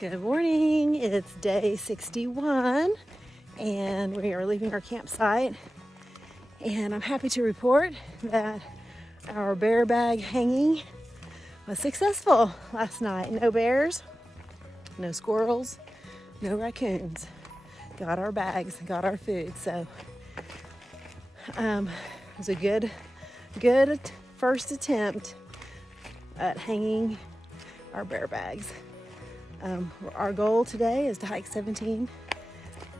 Good morning. It's day 61 and we are leaving our campsite. And I'm happy to report that our bear bag hanging was successful last night. No bears, no squirrels, no raccoons. Got our bags, got our food. So it was a good first attempt at hanging our bear bags. Our goal today is to hike 17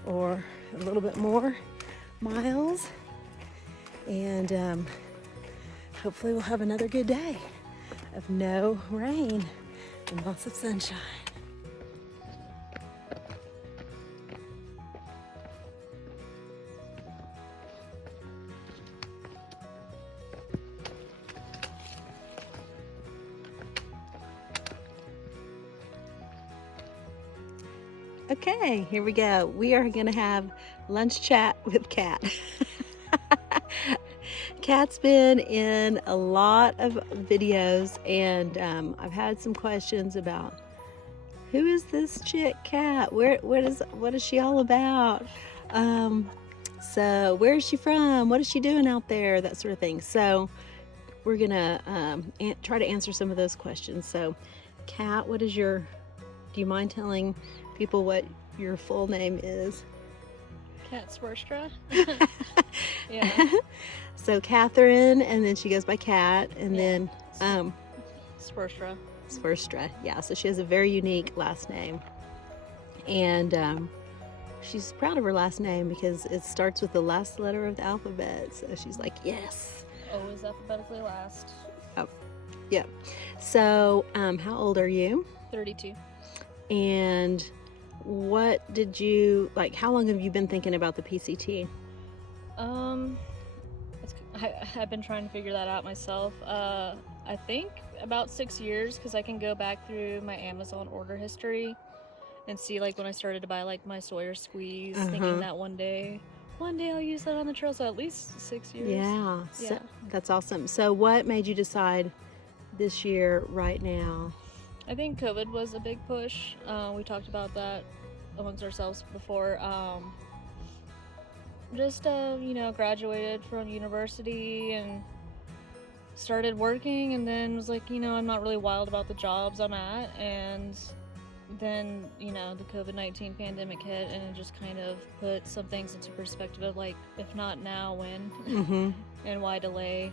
or a little bit more miles, and hopefully we'll have another good day of no rain and lots of sunshine. Okay, here we go. We are gonna have lunch chat with Kat. Kat's been in a lot of videos, and I've had some questions about who is this chick, Kat? What is she all about? So where is she from? What is she doing out there? That sort of thing. So we're gonna try to answer some of those questions. So, Kat, do you mind telling people what your full name is? Kat Spurstra. Yeah. So Catherine, and then she goes by Kat, and then Spurstra. Spurstra. Yeah, so she has a very unique last name, and she's proud of her last name because it starts with the last letter of the alphabet. So she's like, yes. Always alphabetically last. Oh, yeah. So, how old are you? 32. And what did you like? How long have you been thinking about the PCT? I've been trying to figure that out myself. I think about 6 years, because I can go back through my Amazon order history and see like when I started to buy like my Sawyer squeeze, thinking that one day I'll use that on the trail. So at least 6 years. Yeah. So, that's awesome. So what made you decide this year right now? I think COVID was a big push. We talked about that amongst ourselves before. Graduated from university and started working, and then was like, I'm not really wild about the jobs I'm at. And then, the COVID-19 pandemic hit, and it just kind of put some things into perspective of like, if not now, when? And why delay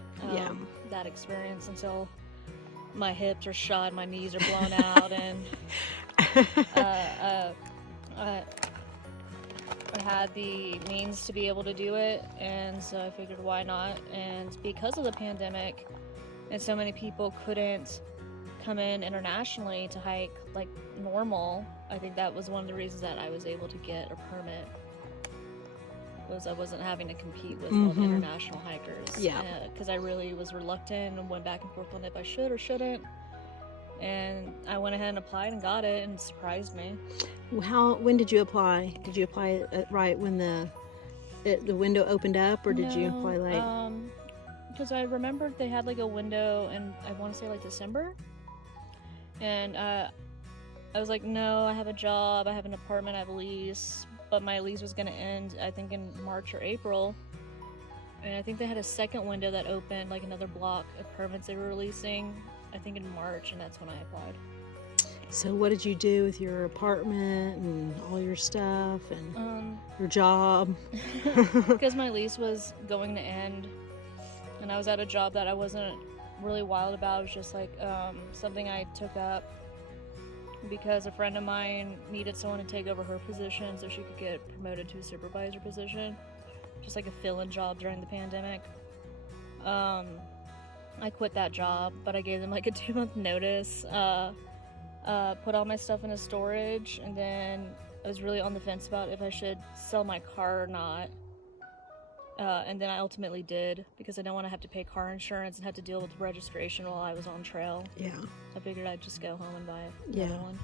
that experience until my hips are shot, my knees are blown out, and I had the means to be able to do it, and so I figured why not. And because of the pandemic and so many people couldn't come in internationally to hike like normal, I think that was one of the reasons that I was able to get a permit, was I wasn't having to compete with all the international hikers. Yeah. Because I really was reluctant and went back and forth on if I should or shouldn't. And I went ahead and applied and got it, and it surprised me. When did you apply? Did you apply right when the window opened up, or did you apply late? Because I remembered they had like a window, and I want to say like December. And I was like, no, I have a job, I have an apartment, I have a lease. But my lease was going to end, I think, in March or April. And I think they had a second window that opened, like another block of permits they were releasing, I think in March, and that's when I applied. So what did you do with your apartment and all your stuff and your job? Because my lease was going to end, and I was at a job that I wasn't really wild about. It was just like something I took up because a friend of mine needed someone to take over her position so she could get promoted to a supervisor position, just like a fill-in job during the pandemic. I quit that job, but I gave them like a 2-month notice, put all my stuff into storage, and then I was really on the fence about if I should sell my car or not. And then I ultimately did, because I don't want to have to pay car insurance and have to deal with registration while I was on trail. Yeah. I figured I'd just go home and buy another one.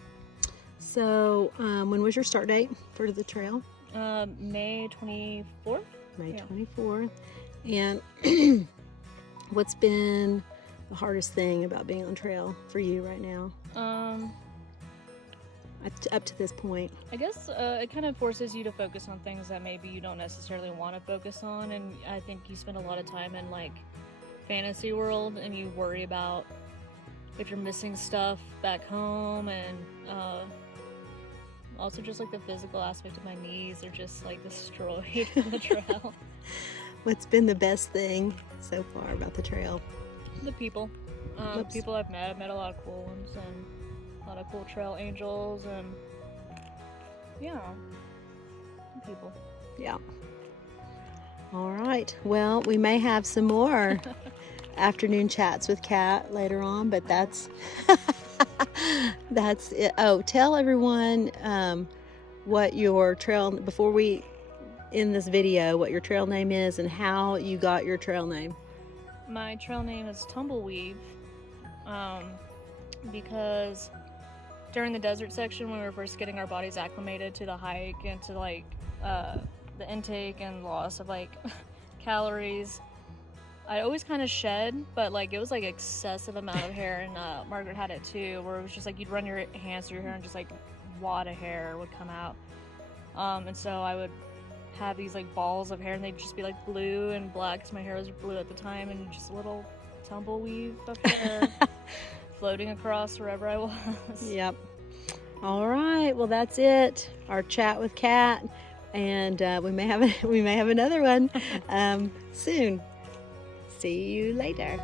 So, when was your start date for the trail? May 24th. May 24th. And what's been the hardest thing about being on trail for you right now? up to this point? I guess it kind of forces you to focus on things that maybe you don't necessarily want to focus on, and I think you spend a lot of time in like fantasy world, and you worry about if you're missing stuff back home, and also just like the physical aspect of my knees are just like destroyed from the trail. What's been the best thing so far about the trail? The people. People I've met a lot of cool ones, and a lot of cool trail angels, and yeah, people. Yeah. All right. Well, we may have some more afternoon chats with Kat later on, but that's that's it. Oh, tell everyone what your trail, before we end this video, what your trail name is and how you got your trail name. My trail name is Tumbleweave, because during the desert section, when we were first getting our bodies acclimated to the hike and to like the intake and loss of like calories, I always kind of shed, but like it was like excessive amount of hair, and Margaret had it too, where it was just like you'd run your hands through your hair and just like wad of hair would come out, and so I would have these like balls of hair, and they'd just be like blue and black because my hair was blue at the time, and just a little tumbleweave of hair floating across wherever I was. Yep. All right. Well, that's it. Our chat with Kat, and we may have another one soon. See you later.